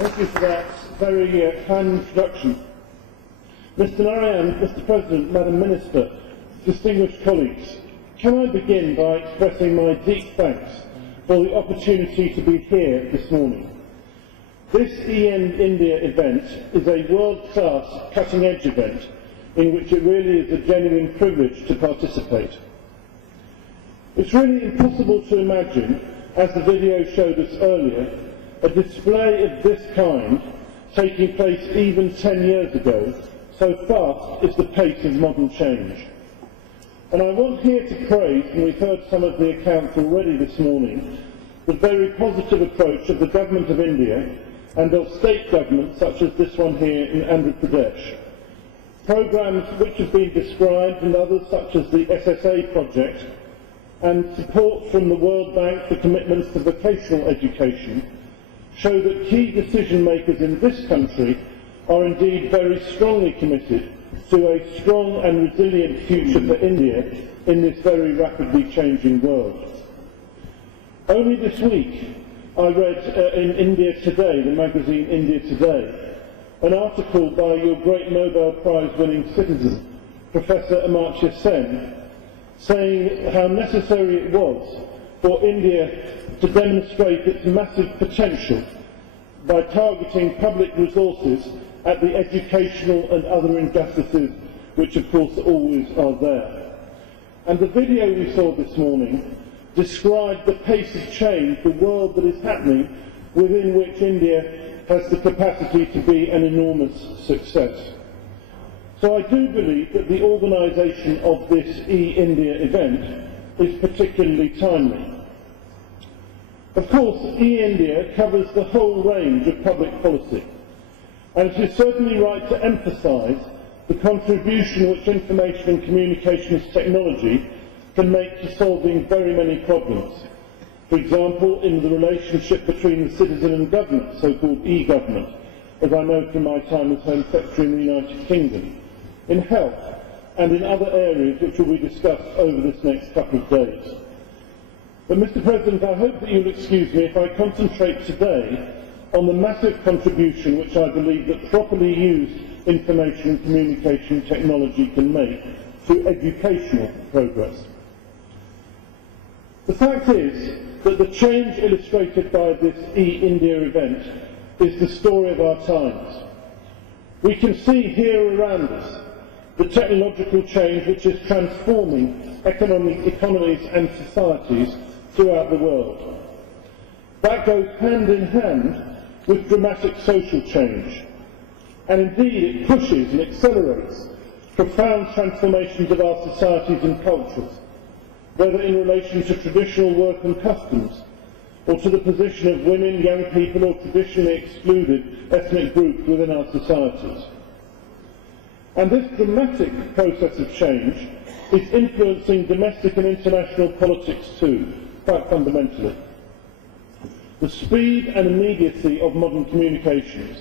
Thank you for that very kind introduction. Mr. Narayan, Mr. President, Madam Minister, distinguished colleagues, can I begin by expressing my deep thanks for the opportunity to be here this morning. This eIndia event is a world-class, cutting-edge event in which it really is a genuine privilege to participate. It's really impossible to imagine, as the video showed us earlier, a display of this kind taking place even 10 years ago. So fast is the pace of modern change. And I want here to praise, and we've heard some of the accounts already this morning, the very positive approach of the Government of India and of state governments such as this one here in Andhra Pradesh. Programmes which have been described and others such as the SSA project and support from the World Bank for commitments to vocational education show that key decision makers in this country are indeed very strongly committed to a strong and resilient future for India in this very rapidly changing world. Only this week I read in India Today, the magazine India Today, an article by your great Nobel Prize winning citizen, Professor Amartya Sen, saying how necessary it was for India to demonstrate its massive potential by targeting public resources at the educational and other injustices which of course always are there. And the video we saw this morning described the pace of change, the world that is happening within which India has the capacity to be an enormous success. So I do believe that the organisation of this eIndia event is particularly timely. Of course, eIndia covers the whole range of public policy, and it is certainly right to emphasise the contribution which information and communications technology can make to solving very many problems. For example, in the relationship between the citizen and government, so-called e-government, as I know from my time as Home Secretary in the United Kingdom, in health, and in other areas which will be discussed over this next couple of days. But Mr. President, I hope that you'll excuse me if I concentrate today on the massive contribution which I believe that properly used information and communication technology can make to educational progress. The fact is that the change illustrated by this eIndia event is the story of our times. We can see here around us the technological change which is transforming economies and societies throughout the world. That goes hand in hand with dramatic social change, and indeed it pushes and accelerates profound transformations of our societies and cultures, whether in relation to traditional work and customs, or to the position of women, young people, or traditionally excluded ethnic groups within our societies. And this dramatic process of change is influencing domestic and international politics too, quite fundamentally. The speed and immediacy of modern communications,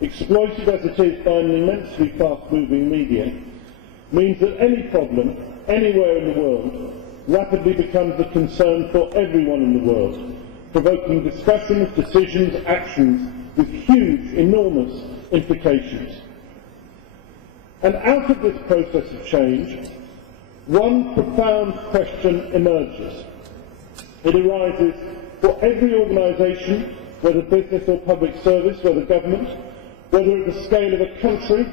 exploited as it is by an immensely fast-moving media, means that any problem, anywhere in the world, rapidly becomes a concern for everyone in the world, provoking discussions, decisions, actions with huge, enormous implications. And out of this process of change, one profound question emerges. It arises for every organisation, whether business or public service, whether government, whether at the scale of a country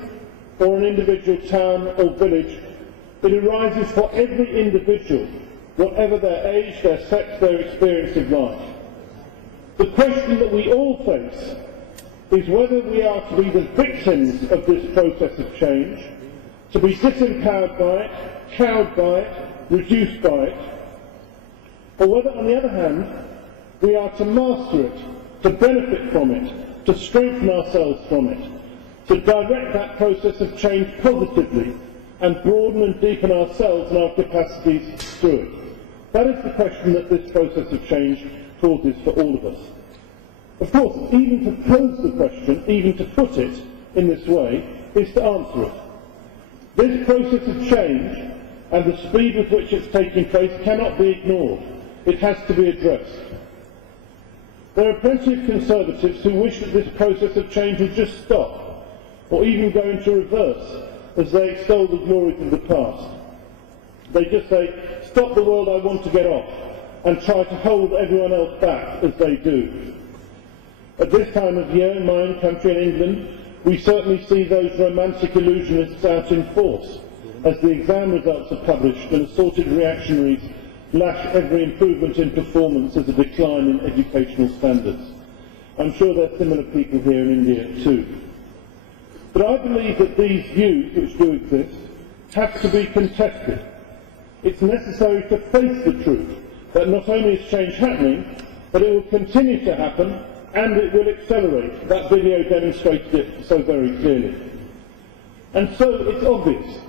or an individual town or village. It arises for every individual, whatever their age, their sex, their experience of life. The question that we all face is whether we are to be the victims of this process of change, to be disempowered by it, cowed by it, reduced by it, or whether, on the other hand, we are to master it, to benefit from it, to strengthen ourselves from it, to direct that process of change positively and broaden and deepen ourselves and our capacities through it. That is the question that this process of change causes for all of us. Of course, even to pose the question, even to put it in this way, is to answer it. This process of change and the speed with which it's taking place cannot be ignored. It has to be addressed. There are plenty of Conservatives who wish that this process of change would just stop, or even go into reverse, as they extol the glories of the past. They just say, stop the world I want to get off, and try to hold everyone else back as they do. At this time of year in my own country, in England, we certainly see those romantic illusionists out in force, as the exam results are published and assorted reactionaries lash every improvement in performance as a decline in educational standards. I'm sure there are similar people here in India too. But I believe that these views, which do exist, have to be contested. It's necessary to face the truth that not only is change happening, but it will continue to happen and it will accelerate. That video demonstrated it so very clearly. And so it's obvious.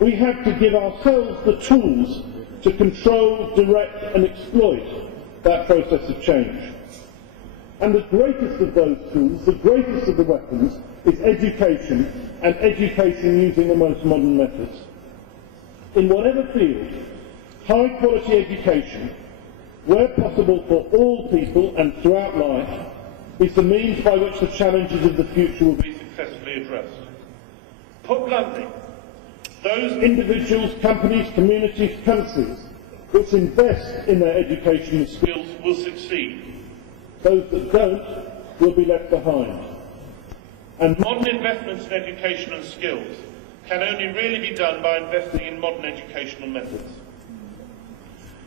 We have to give ourselves the tools to control, direct and exploit that process of change. And the greatest of those tools, the greatest of the weapons, is education, and education using the most modern methods. In whatever field, high quality education, where possible for all people and throughout life, is the means by which the challenges of the future will be successfully addressed. Put bluntly, those individuals, companies, communities, countries which invest in their education and skills will succeed. Those that don't will be left behind. And modern investments in education and skills can only really be done by investing in modern educational methods.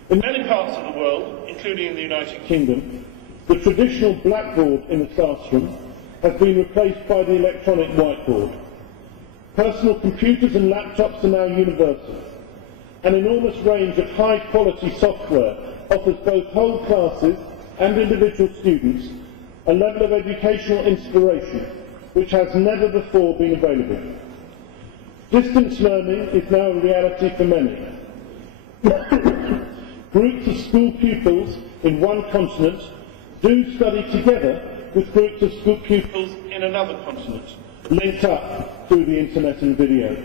In many parts of the world, including in the United Kingdom, the traditional blackboard in the classroom has been replaced by the electronic whiteboard. Personal computers and laptops are now universal. An enormous range of high-quality software offers both whole classes and individual students a level of educational inspiration which has never before been available. Distance learning is now a reality for many. Groups of school pupils in one continent do study together with groups of school pupils in another continent, linked up through the internet and video.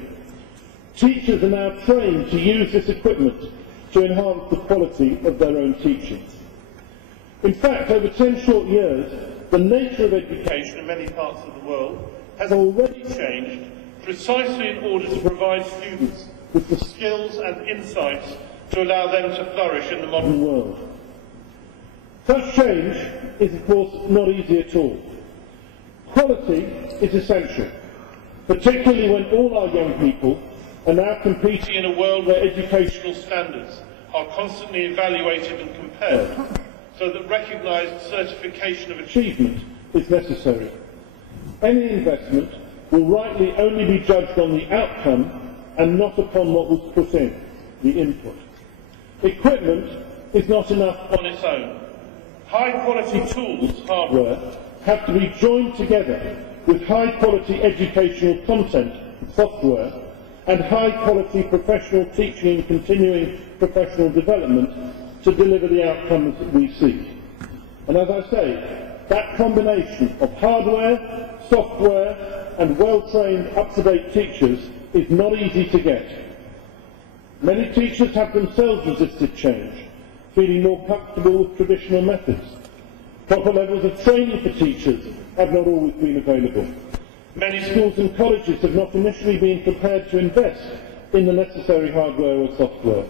Teachers are now trained to use this equipment to enhance the quality of their own teaching. In fact, over 10 short years, the nature of education in many parts of the world has already changed precisely in order to provide students with the skills and insights to allow them to flourish in the modern world. Such change is, of course, not easy at all. Quality is essential, particularly when all our young people are now competing in a world where educational standards are constantly evaluated and compared, so that recognised certification of achievement is necessary. Any investment will rightly only be judged on the outcome and not upon what was put in, the input. Equipment is not enough on its own. High-quality tools, hardware, have to be joined together with high-quality educational content, software, and high-quality professional teaching and continuing professional development to deliver the outcomes that we seek. And as I say, that combination of hardware, software, and well-trained, up-to-date teachers is not easy to get. Many teachers have themselves resisted change, feeling more comfortable with traditional methods. Proper levels of training for teachers have not always been available. Many schools and colleges have not initially been prepared to invest in the necessary hardware or software.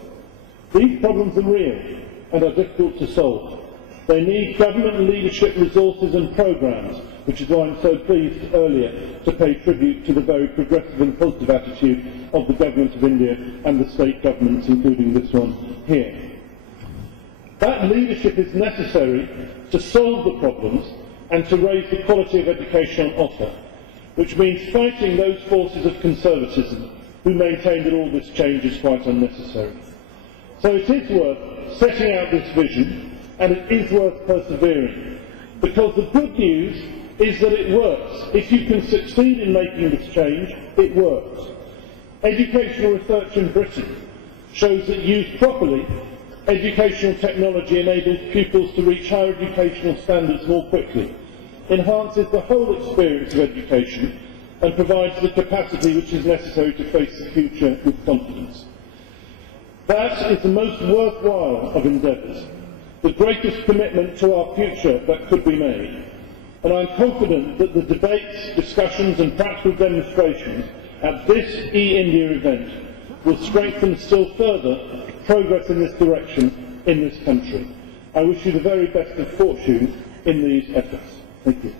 These problems are real and are difficult to solve. They need government leadership resources and programmes, which is why I'm so pleased earlier to pay tribute to the very progressive and positive attitude of the Government of India and the state governments, including this one here. That leadership is necessary to solve the problems and to raise the quality of education on offer, which means fighting those forces of conservatism who maintain that all this change is quite unnecessary. So it is worth setting out this vision, and it is worth persevering, because the good news is that it works. If you can succeed in making this change, it works. Educational research in Britain shows that used properly, educational technology enables pupils to reach higher educational standards more quickly, enhances the whole experience of education, and provides the capacity which is necessary to face the future with confidence. That is the most worthwhile of endeavours, the greatest commitment to our future that could be made. And I am confident that the debates, discussions and practical demonstrations at this eIndia event will strengthen still further progress in this direction in this country. I wish you the very best of fortune in these efforts. Thank you.